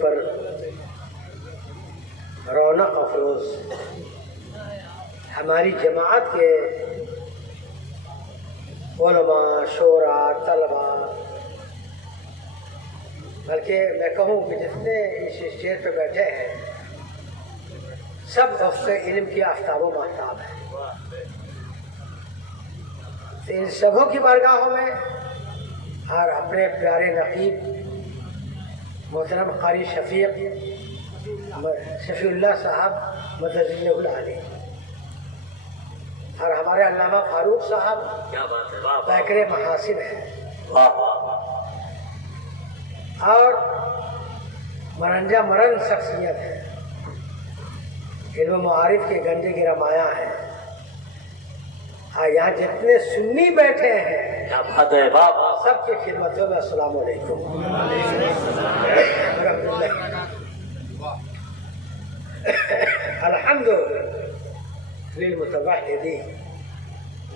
پر رونق افروز ہماری جماعت کے علماء، شعراء، طلباء، بلکہ میں کہوں کہ جتنے اس اسٹیج پہ بیٹھے ہیں سب افق علم کی آفتاب و ماہتاب ہیں. ان سبوں کی بارگاہوں میں اور اپنے پیارے نقیب محترم قاری شفیع اللہ صاحب مدد العالی اور ہمارے علامہ فاروق صاحب پیکر محاسن ہیں اور مرنجہ مرن شخصیت ہے، علم و معارف کے گنجے کی رمایاں ہیں. یہاں جتنے سنی بیٹھے ہیں سب کی خدمتوں میں السلام علیکم الحمد للمتوحد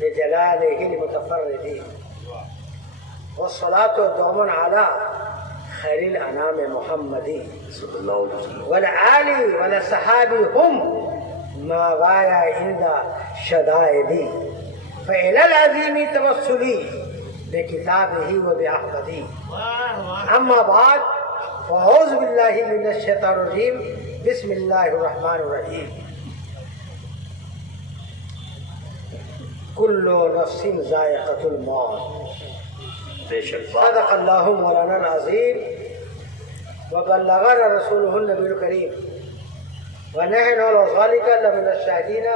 بجلالہ المتفرد والصلاة دوما على خیر الانام محمدی والآل والصحاب هم ما غایا عند شدائدی فإلى العظیم توسلی بکتابہ و بأحمدی. اما بعد فاعوذ باللہ من الشیطان الرجیم بسم اللہ الرحمن الرحیم. کل نفس ذائقۃ الموت. صدق اللہ مولانا العظیم وبلغنا رسولہ النبی الکریم ونحن على ذلك لمن الشاهدين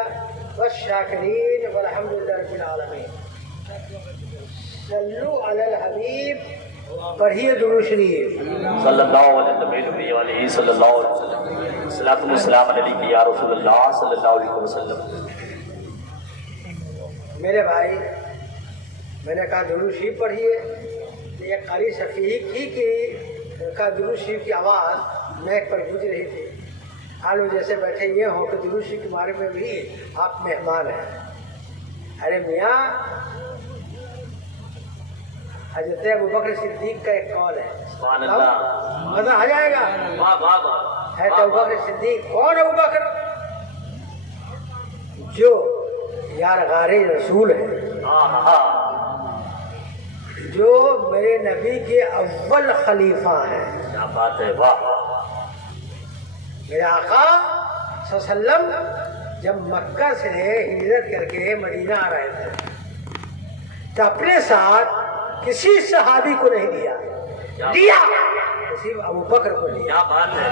والشاکرین والحمد للہ رب العالمین. صلو علی الحبیب، پڑھیے درود شریف. صلی اللہ علیہ وآلہ صلی اللہ علیہ وسلم. صلاۃ والسلام علیک یا رسول اللہ صلی اللہ علیہ وسلم. میرے بھائی، میں نے کہا درود شریف پڑھیے. یہ قاری شفیع کی کا درود شریف کی آواز میک پر گونج رہی تھی. آلو جیسے بیٹھے یہ ہوں کہ درود شریف کے بارے میں بھی آپ مہمان ہیں. ارے میاں، حضرت ابوبکر صدیق کا ایک قول ہے، سبحان اللہ، مزہ آ جائے گا. ہے تو ابوبکر صدیق. کون ابوبکر؟ جو یار غار رسول ہے، جو میرے نبی کے اول خلیفہ ہیں. کیا بات ہے، واہ. میرے آقا صلی اللہ علیہ وسلم جب مکہ سے ہجرت کر کے مدینہ آ رہے تھے تو اپنے ساتھ کسی صحابی کو نہیں لیا صرف ابوبکر کو لیا. کیا بات ہے،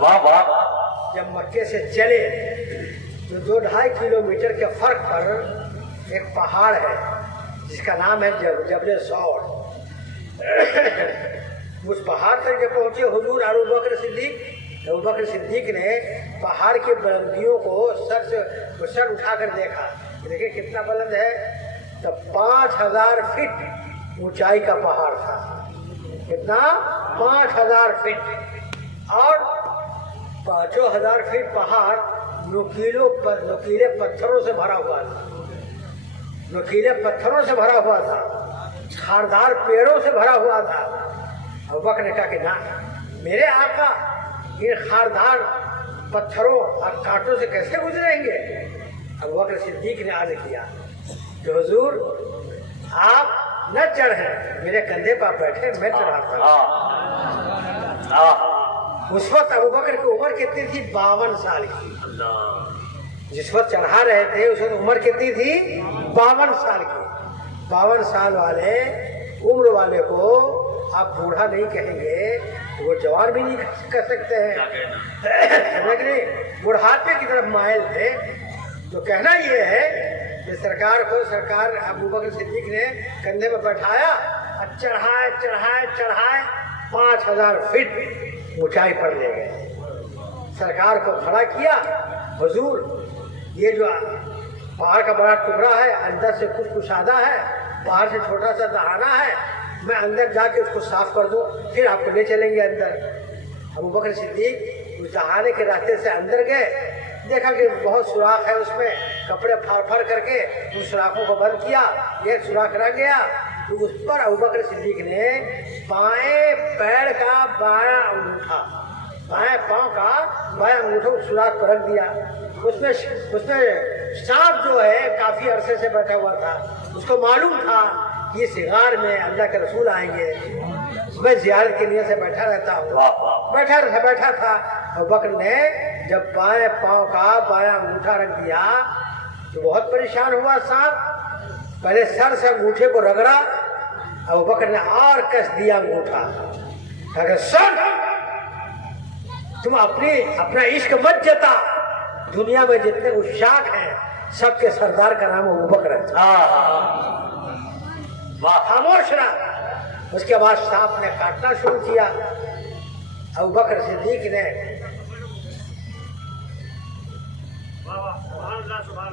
واہ واہ. جب مکے سے چلے تو 2-2.5 کلومیٹر کے فرق پر ایک پہاڑ ہے جس کا نام ہے جبل ثور. اس پہاڑ تک جب پہنچے حضور اور ابوبکر صدیق نے پہاڑ کی بلندیوں کو سر اٹھا کر دیکھا. دیکھیں کتنا بلند ہے. تو 5000 فٹ اونچائی کا پہاڑ تھا. کتنا؟ 5000 فٹ. اور 5000 فٹ پہاڑ نوکیلے پتھروں سے بھرا ہوا تھا. نوکیلے پتھروں سے بھرا ہوا تھا، خاردار پیڑوں سے بھرا ہوا تھا. ابوبکر نے کہا کہ نہ، میرے آقا ان خاردار پتھروں اور کانٹوں سے کیسے گزریں گے؟ ابوبکر صدیق نے عرض کیا کہ حضور آپ نہ چڑھیں، میرے کندھے پر بیٹھے، میں چڑھاتا ہوں. اس وقت ابوبکر کی عمر کتنی تھی؟ 52 سال کی. جس وقت چڑھا رہے تھے اس وقت عمر کتنی تھی؟ 52 سال کی. 52 سال والے عمر والے کو آپ بوڑھا نہیں کہیں گے، وہ جوان بھی نہیں کر سکتے ہیں. بڑھاپے کی طرف مائل تھے. تو کہنا یہ ہے کہ سرکار ابوبکر صدیق نے کندھے پر بیٹھایا اور چڑھائے 5000 فٹ اونچائی پر لے گئے. سرکار کو کھڑا کیا. حضور، یہ جو پہاڑ کا بڑا ٹکڑا ہے اندر سے کچھ کشادہ ہے، باہر سے چھوٹا سا دہانہ ہے، میں اندر جا کے اس کو صاف کر دوں، پھر آپ کو لے چلیں گے اندر. ابوبکر صدیق اس دہانے کے راستے سے اندر گئے. دیکھا کہ بہت سوراخ ہے اس میں. کپڑے پھاڑ کر کے ان سوراخوں کو بند کیا. ایک سوراخ رہ گیا تو اس پر ابوبکر صدیق نے بائیں پیر کا بایاں انگوٹھا، بائیں پاؤں کا بایاں انگوٹھا اس سوراخ پر رکھ دیا۔ اس میں سانپ جو ہے کافی عرصے سے بیٹھا ہوا تھا، اس کو معلوم تھا کہ اس غار میں اللہ کے رسول آئیں گے، میں زیارت کے لیے سے بیٹھا رہتا ہوں، بیٹھا تھا۔ ابوبکر نے جب بائیں پاؤں کا بایاں انگوٹھا رکھ دیا تو بہت پریشان ہوا سانپ، پہلے سر سے انگوٹھے کو رگڑا، ابوبکر نے اور کس دیا انگوٹھا، کہا سن تم اپنا عشق مت جتا، دنیا میں جتنے عشاق ہیں سب کے سردار کا نام ابوبکر ہے، خاموش رہا۔ اس کے بعد سانپ نے کاٹنا شروع کیا۔ ابوبکر صدیق نے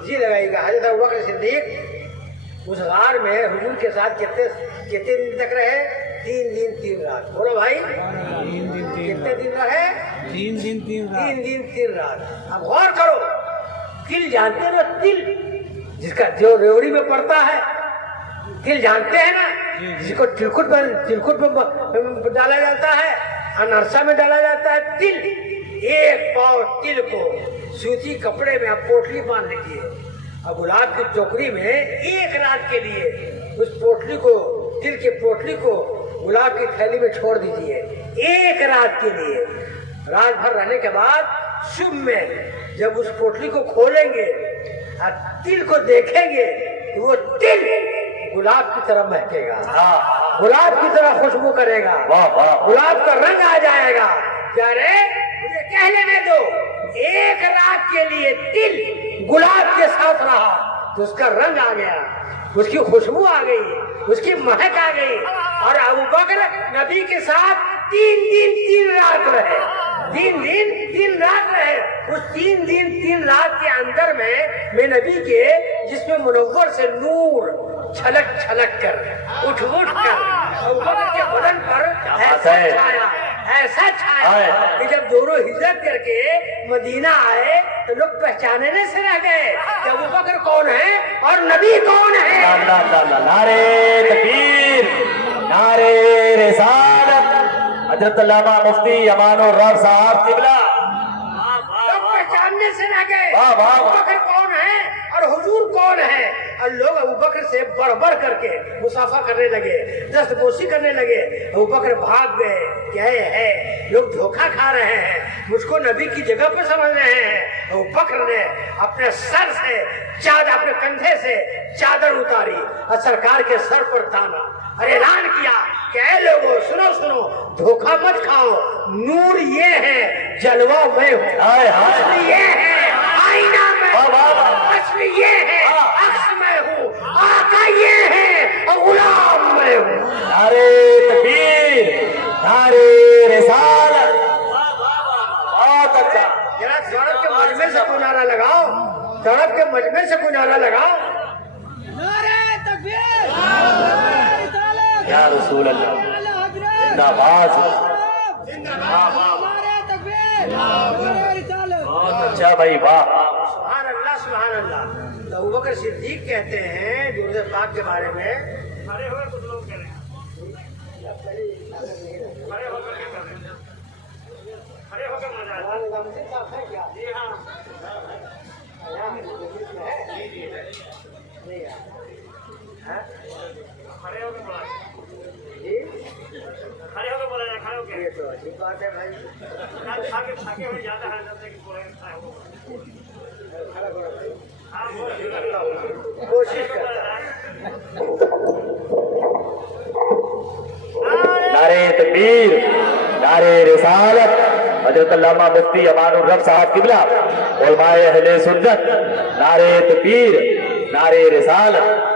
جی لگائی گا، حضرت ابوبکر صدیق اس غار میں حضور کے ساتھ کتنے دن تک رہے؟ 3 دن 3 رات۔ بولو بھائی کتنے دن رہے؟ 3 دن 3 دن 3 رات۔ اب غور کرو، تل جانتے نا؟ تل جس کا جو ریوڑی میں پڑتا ہے، تل جانتے ہیں نا؟ جس کو تلکٹ میں ڈالا جاتا ہے، انرسا میں ڈالا جاتا ہے تل۔ ایک پاؤ تل کو سوتی کپڑے میں آپ پوٹلی باندھ لیجیے، اب گلاب کی ٹوکری میں 1 رات کے لیے اس پوٹلی کو، تل کے پوٹلی کو گلاب کی تھیلی میں چھوڑ دیجیے 1 رات کے لیے۔ رات بھر رہنے کے بعد صبح میں جب اس پوٹلی کو کھولیں گے اور تل کو دیکھیں گے تو وہ تل گلاب کی طرح مہکے گا، گلاب کی طرح خوشبو کرے گا، گلاب کا رنگ آ جائے گا۔ پیارے مجھے کہہ لینے دو، 1 رات کے لیے تل گلاب کے ساتھ رہا تو اس کا رنگ آ گیا، اس کی خوشبو آ گئی، اس کی مہک آ گئی، اور ابوبکر نبی کے ساتھ 3 دن 3 رات رہے، 3 دن 3 رات رہے۔ اس 3 دن 3 رات کے اندر میں نبی کے جس میں منور سے نور چھلک کر اٹھ کر ابوبکر کے بدن پر ایسا چھایا کہ جب دونوں ہجرت کر کے مدینہ آئے تو لوگ پہچاننے سے رہ گئے کہ ابوبکر کون ہے اور نبی کون ہے۔ نعرے تکبیر، نعرے رسالت، حضرت علامہ مفتی امان الرب صاحب قبلہ لوگ پہچاننے سے رہ گئے ابوبکر کون ہے اور حضور کون ہے، اور لوگ ابوبکر سے بڑھ کر کے مصافحہ کرنے لگے، دست بوسی کرنے لگے۔ ابوبکر بھاگ گئے کہ ہے لوگ دھوکہ کھا رہے ہیں، مجھ کو نبی کی جگہ پہ سمجھ رہے ہیں۔ ابوبکر نے اپنے سر سے اپنے کندھے سے چادر اتاری اور سرکار کے سر پر تانا اور اعلان کیا کہ اے لوگوں سنو، دھوکہ مت کھاؤ، نور یہ ہے، جلوہ میں ہوں، اصل یہ ہے، آئینہ میں ہوں، اصل یہ ہے، عکس میں ہوں، آقا یہ ہے اور غلام میں ہوں۔ نعرے تکبیر، نعرے رسالت، بہت اچھا۔ ذرا سڑک کے مجمع سے کوئی نعرہ لگاؤ، سڑک کے مجمع سے کوئی نعرہ لگاؤ۔ نعرہ تکبیر، نعرہ رسالت، یا رسول اللہ، زندہ باد، نعرہ تکبیر، نعرہ رسالت۔ بہت اچھا بھائی، واہ۔ سبحان اللہ سبحان اللہ۔ تو ابوبکر صدیق کہتے ہیں درود پاک کے بارے میں، کھڑے ہو کر کچھ لوگ کہہ رہے ہیں، کھڑے ہو کر جی ہاں بولا جائے، کھڑے ہو کے، یہ تو اچھی بات ہے بھائی، تھاکے ہوئے زیادہ ہے کوشش کرتا ہے۔ نعرے تکبیر، نعرے رسالت، حضرت علامہ مفتی امان الرب صاحب قبلہ، علماء اہل سنت، نعرے تکبیر، نعرے رسالت۔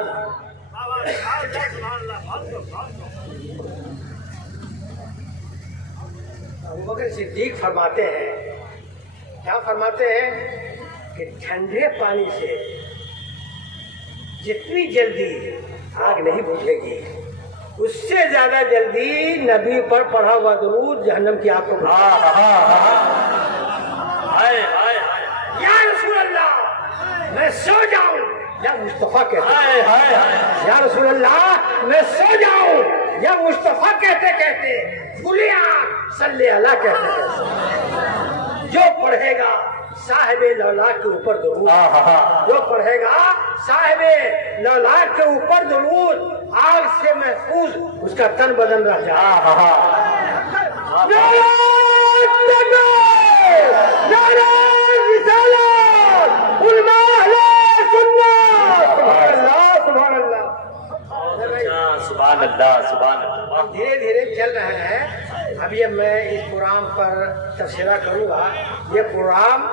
ابوبکر صدیق فرماتے ہیں، کیا فرماتے ہیں کہ ٹھنڈے پانی سے جتنی جلدی آگ نہیں بجھے گی، اس سے زیادہ جلدی نبی پر پڑھا ہوا درود جہنم کی آگ کو یا رسول اللہ، میں سو جاؤں یا مصطفیٰ کہتے یا رسول اللہ میں سو جاؤں یا مصطفیٰ کہتے کہتے کھلی آنکھ صلی اللہ کہتے کہتے جو پڑھے گا صاحب لولاک کے اوپر درود جو پڑھے گا صاحب لولاک کے اوپر درود آگ سے محفوظ اس کا تن بدن رہ جائے سبحان اللہ سبحان اللہ. دھیرے دھیرے چل رہے ہیں. ابھی میں اس پروگرام پر تبصرہ کروں گا. یہ پروگرام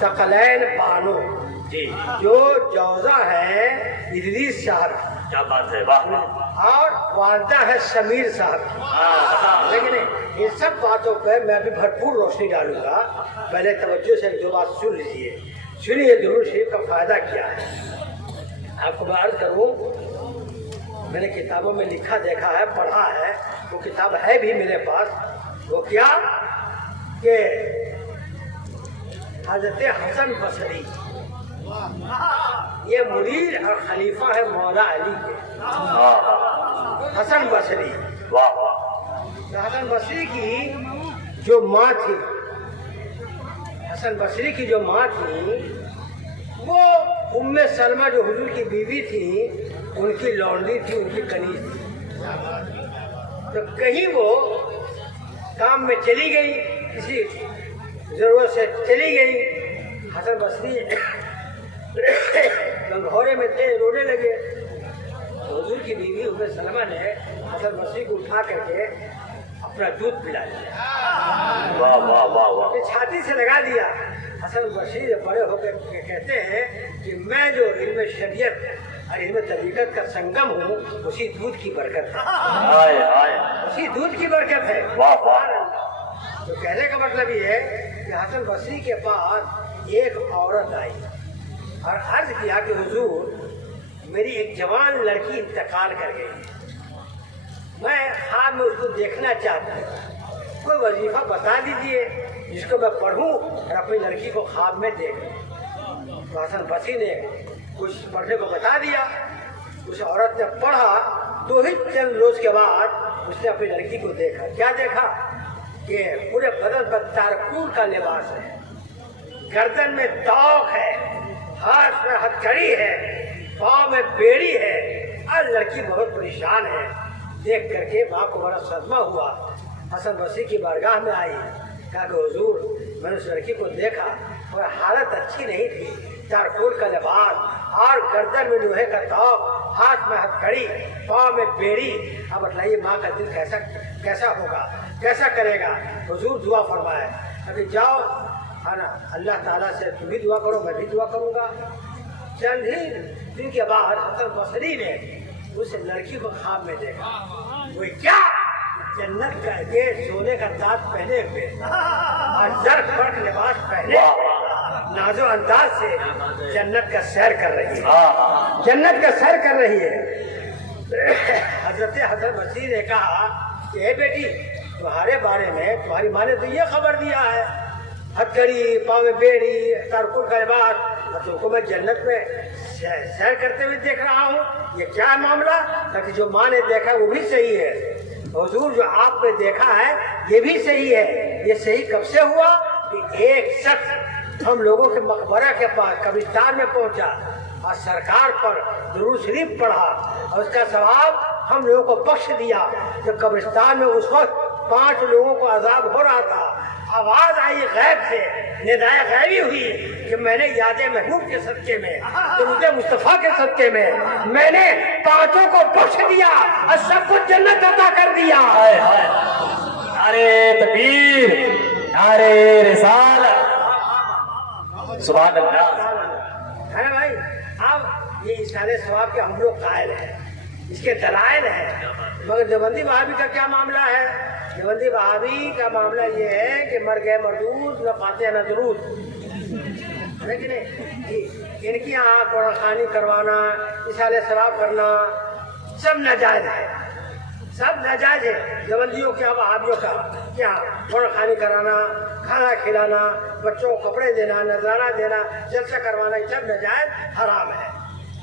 ثقلین بانو جی جو جوزہ ہے ادریس صاحب کیا بات ہے, واہ اور والدہ ہے سمیر صاحب. لیکن ان سب باتوں پہ میں ابھی بھرپور روشنی ڈالوں گا. پہلے توجہ سے جو بات سن لیجیے. سنیے درود شریف کا فائدہ کیا ہے. آپ کو میں عرض کروں, میں نے کتابوں میں لکھا دیکھا ہے, پڑھا ہے, وہ کتاب ہے بھی میرے پاس. وہ کیا کہ حضرت حسن بصری یہ مرید اور خلیفہ ہے مولا علی کے. حسن بصری, حسن بصری کی جو ماں تھی, حسن بصری کی جو ماں تھی وہ ام سلمہ جو حضور کی بیوی تھی, ان کی لونڈی تھی, ان کی کنیز تھی. تو کہیں وہ کام میں چلی گئی, کسی ضرورت سے چلی گئی. حسن بصری گنگھورے میں تھے, رونے لگے. حضور کی بیوی ام سلمہ نے حسن بصری کو اٹھا کر کے اپنا دودھ پلا دیا, چھاتی سے لگا دیا. حسن بصری بڑے ہو کر کہتے ہیں کہ میں جو علم شریعت اور علم طریقت کا سنگم ہوں, اسی دودھ کی برکت ہے, اسی دودھ کی برکت ہے. تو کہنے کا مطلب یہ ہے کہ حسن بصری کے پاس ایک عورت آئی اور عرض کیا کہ حضور میری ایک جوان لڑکی انتقال کر گئی, میں خواب میں اس کو دیکھنا چاہتا ہوں, کوئی وظیفہ بتا دیجئے جس کو میں پڑھوں اور اپنی لڑکی کو خواب میں دیکھوں. تو حسن بصری نے کچھ پڑھنے کو بتا دیا. اس عورت نے پڑھا تو ہی چند روز کے بعد اس نے اپنی لڑکی کو دیکھا. کیا دیکھا کہ پورے بدن پر تارکور کا لباس ہے, گردن میں توق ہے, ہاتھ میں ہتھکڑی ہے, پاؤں میں بیڑی ہے, اور لڑکی بہت پریشان ہے. دیکھ کر کے ماں کو بڑا صدمہ ہوا. حسن بصری کی بارگاہ میں آئی, کہا کہ حضور میں نے اس لڑکی کو دیکھا اور حالت اچھی نہیں تھی, تارکور کا لباس اور گردن میں لوہے کا توق, ہاتھ میں ہتھکڑی, پاؤں میں بیڑی. اب بتلائیے ماں کا دل کیسا ہوگا, کیسا کرے گا. حضور دعا فرمائے, ابھی جاؤ ہے نا, اللہ تعالیٰ سے تم بھی دعا کرو, میں بھی دعا کروں گا. چند ہی دن کے بعد حسن بصری نے اس لڑکی کو خواب میں دیکھا. وہ کیا جنت کر کے سونے کا تاج پہنے ہوئے اور زرق فرق لباس پہنے ناز و انداز سے جنت کا سیر کر رہی ہے, جنت کا سیر کر رہی ہے. حضرت حسن بصری نے کہا کہ اے بیٹی, تمہارے بارے میں تمہاری ماں نے تو یہ خبر دیا ہے, ہتھکڑی, پاؤں میں بیڑی, تارکور کا لباس, تم کو میں جنت میں سیر کرتے ہوئے دیکھ رہا ہوں, یہ کیا معاملہ؟ تاکہ جو ماں نے دیکھا وہ بھی صحیح ہے. حضور جو آپ نے دیکھا ہے یہ بھی صحیح ہے. یہ صحیح کب سے ہوا کہ ایک شخص ہم لوگوں کے مقبرہ کے پاس قبرستان میں پہنچا اور سرکار پر درود شریف پڑھا اور اس کا ثواب ہم لوگوں کو بخش دیا. جب قبرستان میں اس وقت 5 لوگوں کو عذاب ہو رہا تھا, آواز آئی غیب سے, ندائے غیبی ہوئی کہ میں نے یاد محبوب کے صدقے میں, درود مصطفیٰ کے صدقے میں نے 5 کو بخش دیا اور سب کو جنت عطا کر دیا. نعرے تکبیر, نعرے رسالت, سبحان اللہ. ہے نا بھائی. اب یہ اشارے ثواب کے ہم لوگ قائل ہیں, اس کے دلائل ہیں, مگر دیوبندی وہابی کا کیا معاملہ ہے؟ دیوبندی وہابی کا معاملہ یہ ہے کہ مر گئے مردود, نہ فاتحہ نہ درود. لیکن ان کی یہاں قرآن خوانی کروانا, اشارے ثواب کرنا سب ناجائز ہے, سب ناجائز ہے. دیوبندیوں کیا وہابیوں کا کیا قرآن خوانی کرانا, کھانا کھلانا, بچوں کو کپڑے دینا, نذرانہ دینا, جلسہ کروانا, یہ سب ناجائز حرام ہے.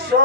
100